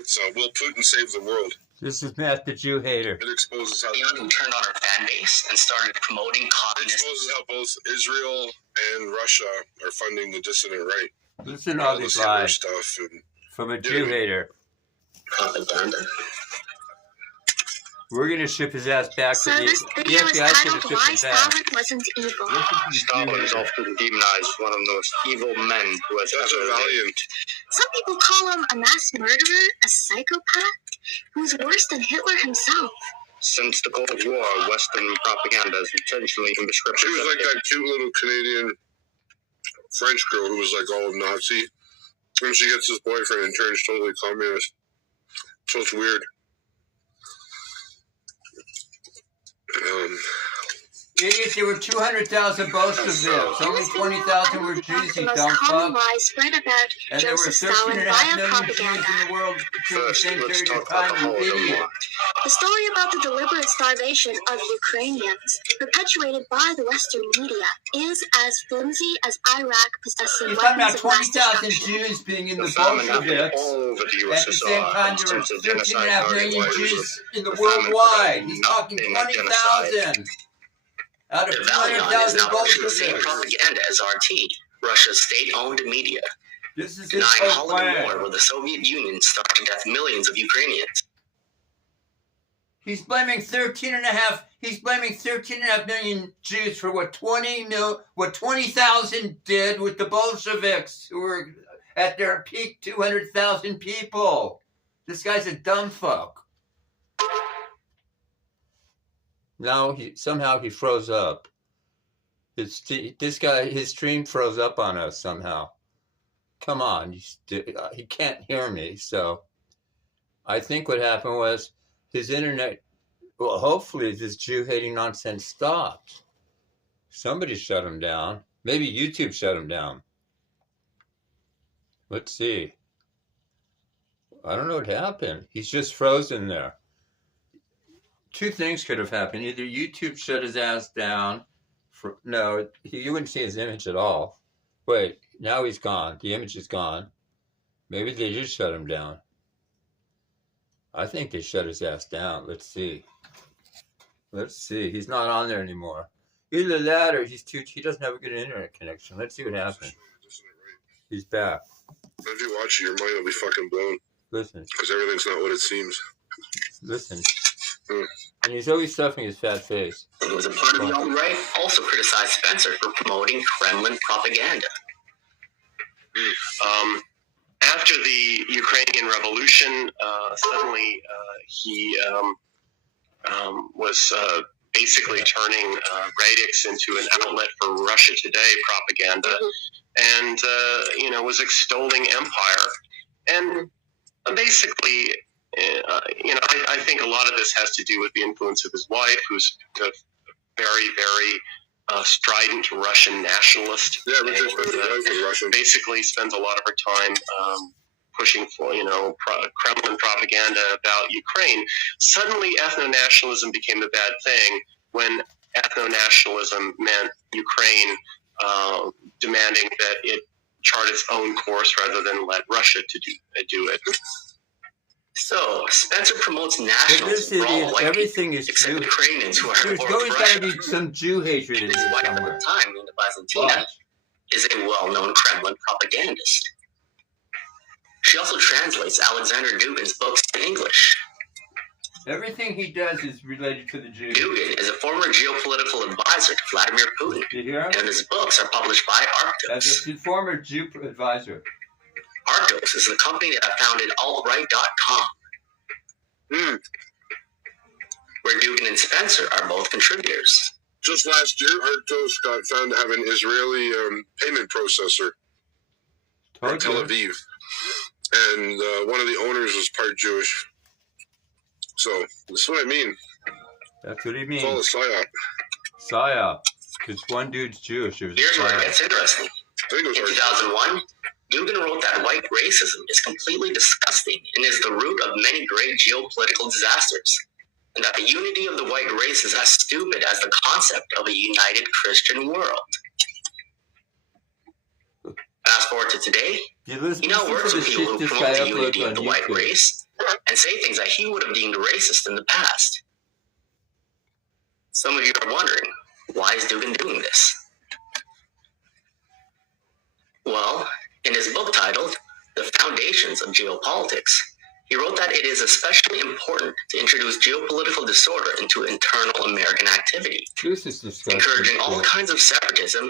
It's will Putin save the world? This is Matt, the Jew hater. It exposes how who turned on our fan base and started promoting communist. It exposes how both Israel and Russia are funding the dissident right. Listen to all these lies stuff and from a Jew hater. Propaganda. We're going to ship his ass back to the FBI. Is going to ship him back. Stalin wasn't evil. Stalin is often demonized, one of the most evil men who has ever lived. Some people call him a mass murderer, a psychopath, who's worse than Hitler himself. Since the Cold War, Western propaganda has intentionally been described. She was like that cute little Canadian French girl who was like all Nazi. And she gets this boyfriend and turns totally communist. So it's weird. Idiots, there were 200,000 Bolsheviks. Only 20,000 were Jews, you dumb fuck. And there were 13.5 million Jews in the world during the same period of time, you idiot. The story about the deliberate starvation of Ukrainians, perpetuated by the Western media, is as flimsy as Iraq possessing weapons of mass destruction. You're talking about 20,000 Jews being in the Bolsheviks. At the same time, there were 13.5 million Jews in the worldwide. He's talking 20,000. Out of 200,000 Bolsheviks. Propaganda as RT, Russia's state-owned media. This is denying Holodomor, where the Soviet Union starved to death millions of Ukrainians. He's blaming 13.5 million Jews for what 20,000 did with the Bolsheviks, who were at their peak 200,000 people. This guy's a dumb fuck. Now somehow he froze up. His stream froze up on us somehow. Come on, he can't hear me. So I think what happened was his internet. Well, hopefully this Jew hating nonsense stopped. Somebody shut him down. Maybe YouTube shut him down. Let's see. I don't know what happened. He's just frozen there. Two things could have happened. Either YouTube shut his ass down. No, you wouldn't see his image at all. Wait, now he's gone. The image is gone. Maybe they just shut him down. I think they shut his ass down. Let's see. He's not on there anymore. Either that or he doesn't have a good internet connection. Let's see what happened. He's back. If you watch it, your mind will be fucking blown. Listen. Because everything's not what it seems. Listen. And he's always stuffing his fat face. It was a part of the alt-right also criticized Spencer for promoting Kremlin propaganda. After the Ukrainian Revolution, suddenly he was basically turning Radix into an outlet for Russia Today propaganda, and was extolling empire. And basically, I think a lot of this has to do with the influence of his wife, who's a very, very strident Russian nationalist. Yeah, Richard's Russian. Basically spends a lot of her time pushing for, Kremlin propaganda about Ukraine. Suddenly, ethno-nationalism became the bad thing when ethno-nationalism meant Ukraine demanding that it chart its own course rather than let Russia to do it. So, Spencer promotes nationalism for all white everything people, is except Jew. Ukrainians who are There's always got to be some Jew hatred in his there wife at somewhere. the time, Nina Byzantina, is a well-known Kremlin propagandist. She also translates Alexander Dugin's books to English. Everything he does is related to the Jews. Dugin is a former geopolitical advisor to Vladimir Putin, Did you hear him? and his books are published by As Arctos. a former Jew advisor. Arctos is the company that founded altright.com, where Dugin and Spencer are both contributors. Just last year, Arctos got found to have an Israeli payment processor in Tel Aviv. And one of the owners was part Jewish. So, that's what I mean. That's what he means. It's all a psyop. Psyop. Because one dude's Jewish. It was Here's a where it psyop. gets interesting. I think it was In Arctos. 2001, Dugin wrote that white racism is completely disgusting and is the root of many great geopolitical disasters, and that the unity of the white race is as stupid as the concept of a united Christian world. Fast forward to today, he now works with people who promote the unity of the white race and say things that he would have deemed racist in the past. Some of you are wondering, why is Dugin doing this? Well, in his book titled The Foundations of Geopolitics, he wrote that it is especially important to introduce geopolitical disorder into internal American activity, encouraging all kinds of separatism,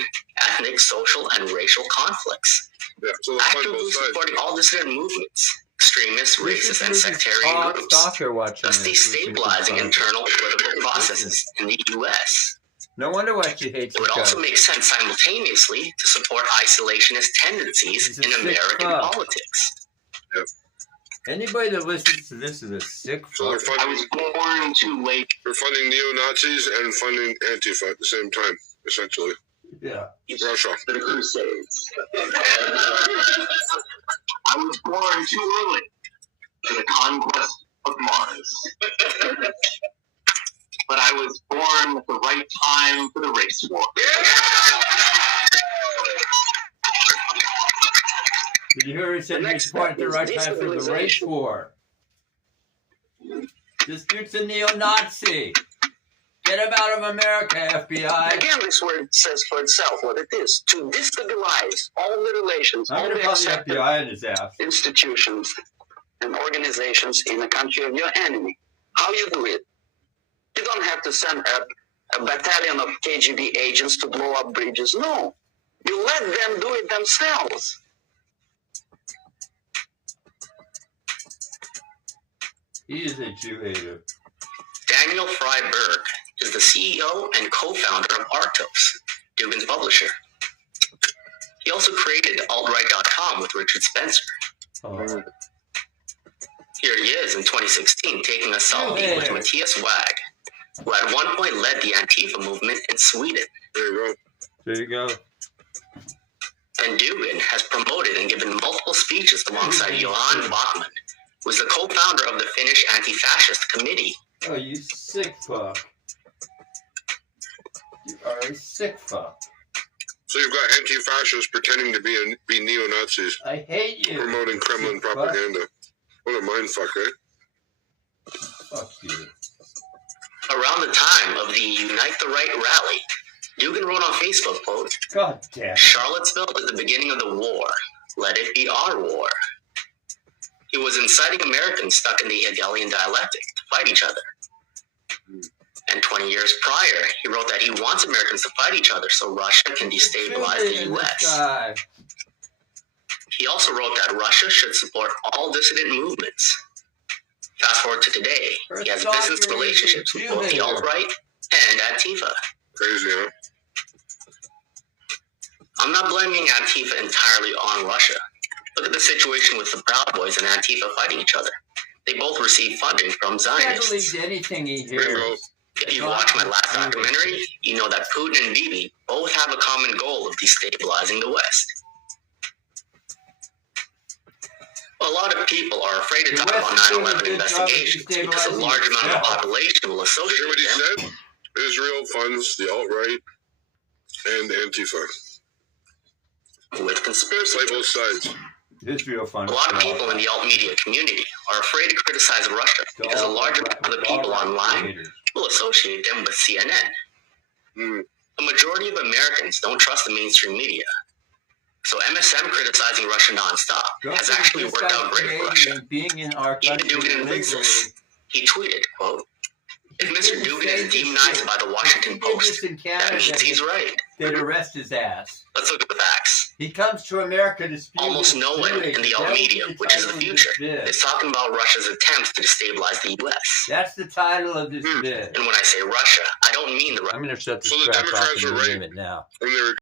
ethnic, social, and racial conflicts. Yeah, so actively supporting all dissident movements, extremist, racist, and sectarian groups, thus destabilizing internal political processes in the U.S. No wonder why she hates it would also make sense simultaneously to support isolationist tendencies in American politics. Yep. Anybody that listens to this is a sick fuck. So I was born too late. They're funding neo-Nazis and funding Antifa at the same time, essentially. Yeah. Russia. For the Crusades. I was born too early for the conquest of Mars. But I was born at the right time for the race war. Did you hear he said he was born at the right time for the race war? This dude's a neo-Nazi. Get him out of America, FBI. Again, this word says for itself what it is. To destabilize all the relations, I'm all going to the call the accepted FBI in his ass. institutions and organizations in the country of your enemy. How you do it? You don't have to send a battalion of KGB agents to blow up bridges. No. You let them do it themselves. He is a Jew hater. Daniel Freiberg is the CEO and co-founder of Artos, Dugin's publisher. He also created altright.com with Richard Spencer. Oh. Here he is in 2016 taking a selfie with Matthias Wag, who at one point led the Antifa movement in Sweden. There you go. There you go. And Dugin has promoted and given multiple speeches alongside Johan Bachman, who is the co-founder of the Finnish Anti-Fascist Committee. Oh, you sick fuck. You are a sick fuck. So you've got anti-fascists pretending to be neo-Nazis. I hate you. Promoting Kremlin propaganda. What a mindfuck, eh? Fuck you. Around the time of the Unite the Right rally, Dugin wrote on Facebook, quote, God damn. Charlottesville is the beginning of the war. Let it be our war. He was inciting Americans stuck in the Hegelian dialectic to fight each other. And 20 years prior, he wrote that he wants Americans to fight each other so Russia can destabilize the U.S. He also wrote that Russia should support all dissident movements. Fast forward to today, he has business relationships with both the alt-right and Antifa. Crazy, huh? I'm not blaming Antifa entirely on Russia. Look at the situation with the Proud Boys and Antifa fighting each other. They both receive funding from Zionists. He can't believe anything he hears. If you watched my last documentary, you know that Putin and Bibi both have a common goal of destabilizing the West. A lot of people are afraid to talk about 9/11 investigations because a large amount of the population will associate Hear what he them. said? Israel funds the alt-right and Antifa. With conspiracy. Play both sides. Israel funds. A lot of people in the alt media community are afraid to criticize Russia because a larger part of the people online will associate them with CNN. The majority of Americans don't trust the mainstream media. So MSM criticizing Russia nonstop has actually worked out great for Russia. Being in our Even country Dugin admits this. He tweeted, quote, if Mr. Dugin is demonized by the Washington Post, that means he's right. They'd arrest his ass. Let's look at the facts. He comes to America to speak. Almost no one in the alt media, which is the future, is talking about Russia's attempts to destabilize the U.S. That's the title of this bid. And when I say Russia, I don't mean the Russian. I'm going to shut this So the crap off Democrats and were right name it now. when they were